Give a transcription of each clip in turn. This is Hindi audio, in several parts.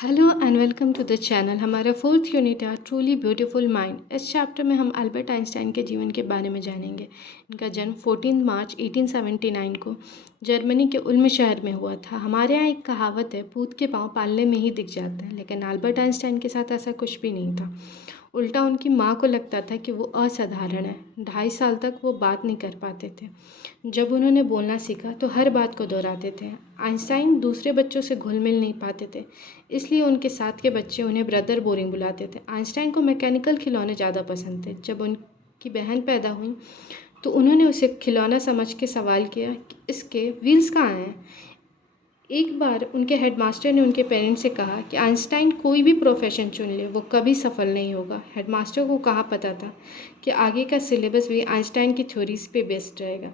Hello and welcome to the channel. हमारा फोर्थ यूनिट है ट्रूली ब्यूटीफुल माइंड। इस चैप्टर में हम अल्बर्ट आइंस्टाइन के जीवन के बारे में जानेंगे। इनका जन्म 14 मार्च 1879 को जर्मनी के उल्म शहर में हुआ था। हमारे यहाँ एक कहावत है, भूत के पाँव पालने में ही दिख जाता है, लेकिन अल्बर्ट आइंस्टाइन के साथ ऐसा कुछ भी नहीं था। उल्टा उनकी माँ को लगता था कि वो असाधारण है। 2.5 साल तक वो बात नहीं कर पाते थे। जब उन्होंने बोलना सीखा तो हर बात को दोहराते थे। आइंस्टाइन दूसरे बच्चों से घुल मिल नहीं पाते थे, इसलिए उनके साथ के बच्चे उन्हें ब्रदर बोरिंग बुलाते थे। आइंस्टाइन को मैकेनिकल खिलौने ज़्यादा पसंद थे। जब उनकी बहन पैदा हुई तो उन्होंने उसे खिलौना समझ के सवाल किया कि इसके व्हील्स कहाँ हैं। एक बार उनके हेडमास्टर ने उनके पेरेंट्स से कहा कि आइंस्टाइन कोई भी प्रोफेशन चुन ले, वो कभी सफल नहीं होगा। हेडमास्टर को कहाँ पता था कि आगे का सिलेबस भी आइंस्टाइन की थ्योरीज पे बेस्ड रहेगा।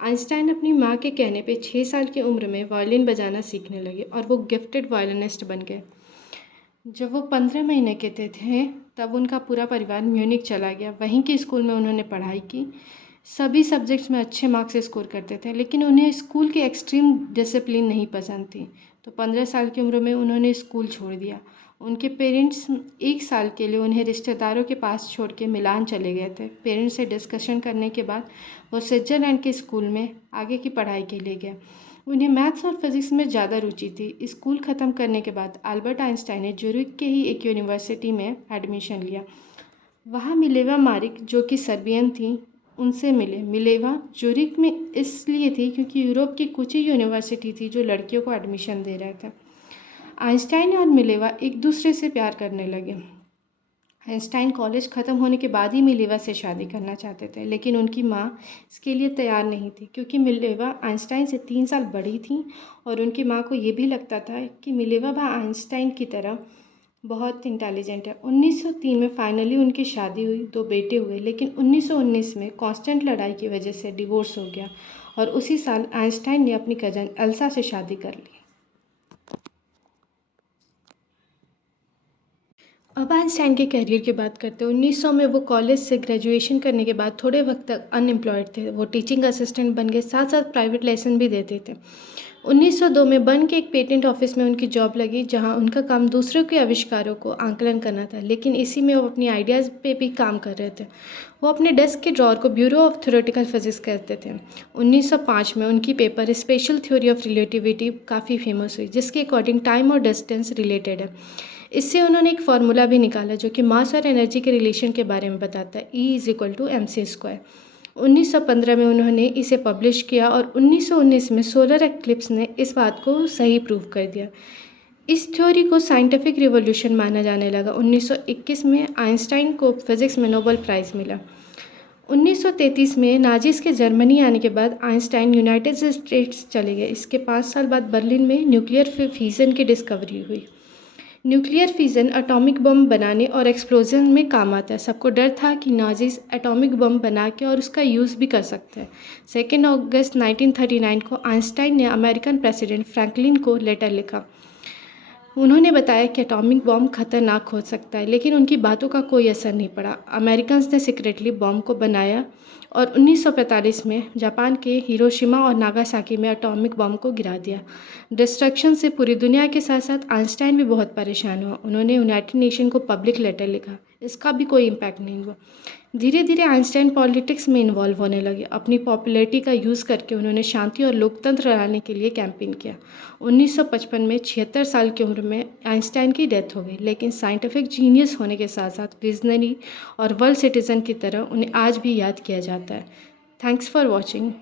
आइंस्टाइन अपनी माँ के कहने पे 6 साल की उम्र में वायलिन बजाना सीखने लगे और वो गिफ्टेड वायलिनिस्ट बन गए। जब वो 15 महीने के थे तब उनका पूरा परिवार म्यूनिक चला गया। वहीं के स्कूल में उन्होंने पढ़ाई की। सभी सब्जेक्ट्स में अच्छे मार्क्स स्कोर करते थे, लेकिन उन्हें स्कूल की एक्सट्रीम डिसिप्लिन नहीं पसंद थी। तो 15 साल की उम्र में उन्होंने स्कूल छोड़ दिया। उनके पेरेंट्स 1 साल के लिए उन्हें रिश्तेदारों के पास छोड़ के मिलान चले गए थे। पेरेंट्स से डिस्कशन करने के बाद वो स्विट्ज़रलैंड के स्कूल में आगे की पढ़ाई के लिए गए। उन्हें मैथ्स और फिज़िक्स में ज़्यादा रुचि थी। स्कूल ख़त्म करने के बाद अल्बर्ट आइंस्टाइन ने ज्यूरिख के ही एक यूनिवर्सिटी में एडमिशन लिया। वहाँ मिलेवा मारिक, जो कि सर्बियन थी, उनसे मिले। मिलेवा ज्यूरिख में इसलिए थी क्योंकि यूरोप की कुछ ही यूनिवर्सिटी थी जो लड़कियों को एडमिशन दे रहे थे। आइंस्टाइन और मिलेवा एक दूसरे से प्यार करने लगे। आइंस्टाइन कॉलेज ख़त्म होने के बाद ही मिलेवा से शादी करना चाहते थे, लेकिन उनकी माँ इसके लिए तैयार नहीं थी क्योंकि मिलेवा आइंस्टाइन से 3 साल बड़ी थी और उनकी माँ को ये भी लगता था कि मिलेवा भी आइंस्टाइन की तरह बहुत इंटेलिजेंट है। 1903 में फाइनली उनकी शादी हुई, 2 बेटे हुए, लेकिन 1919 में कांस्टेंट लड़ाई की वजह से डिवोर्स हो गया और उसी साल आइंस्टाइन ने अपनी कज़न एल्सा से शादी कर ली। अब आइंस्टाइन के करियर की बात करते हैं। 1900 में वो कॉलेज से ग्रेजुएशन करने के बाद थोड़े वक्त तक अनएम्प्लॉयड थे। वो टीचिंग असिस्टेंट बन गए, साथ साथ प्राइवेट लेसन भी देते थे। 1902 में बर्न के एक पेटेंट ऑफिस में उनकी जॉब लगी, जहां उनका काम दूसरों के आविष्कारों को आंकलन करना था, लेकिन इसी में वो अपनी आइडियाज़ पे भी काम कर रहे थे। वो अपने डेस्क के ड्रॉर को ब्यूरो ऑफ थ्योरेटिकल फिजिक्स कहते थे। 1905 में उनकी paper special theory of relativity काफ़ी फेमस हुई, जिसके अकॉर्डिंग टाइम और डिस्टेंस रिलेटेड है। इससे उन्होंने एक फार्मूला भी निकाला जो कि मास और एनर्जी के रिलेशन के बारे में बताता है, E=mc²। 1915 में उन्होंने इसे पब्लिश किया और 1919 में सोलर एक्लिप्स ने इस बात को सही प्रूव कर दिया। इस थ्योरी को साइंटिफिक रिवॉल्यूशन माना जाने लगा। 1921 में आइंस्टाइन को फिजिक्स में नोबेल प्राइज़ मिला। 1933 में नाजीज़ के जर्मनी आने के बाद आइंस्टाइन यूनाइटेड स्टेट्स चले गए। इसके 5 साल बाद बर्लिन में न्यूक्लियर फिजन की डिस्कवरी हुई। न्यूक्लियर फिजन एटॉमिक बम बनाने और एक्सप्लोजन में काम आता है। सबको डर था कि नाजीज एटॉमिक बम बना के और उसका यूज़ भी कर सकते हैं। 2 अगस्त 1939 को आइंस्टाइन ने अमेरिकन प्रेसिडेंट फ्रैंकलिन को लेटर लिखा। उन्होंने बताया कि एटॉमिक बम खतरनाक हो सकता है, लेकिन उनकी बातों का कोई असर नहीं पड़ा। अमेरिकन्स ने सीक्रेटली बम को बनाया और 1945 में जापान के हिरोशिमा और नागासाकी में एटॉमिक बम को गिरा दिया। डिस्ट्रक्शन से पूरी दुनिया के साथ साथ आइंस्टाइन भी बहुत परेशान हुआ। उन्होंने यूनाइटेड नेशन को पब्लिक लेटर लिखा, इसका भी कोई इम्पैक्ट नहीं हुआ। धीरे धीरे आइंस्टाइन पॉलिटिक्स में इन्वॉल्व होने लगे। अपनी पॉपुलैरिटी का यूज़ करके उन्होंने शांति और लोकतंत्र लाने के लिए कैंपेन किया। 1955 में 76 साल की उम्र में आइंस्टाइन की डेथ हो गई, लेकिन साइंटिफिक जीनियस होने के साथ साथ विजनरी और वर्ल्ड सिटीज़न की तरह उन्हें आज भी याद किया जाता है। Thanks for watching.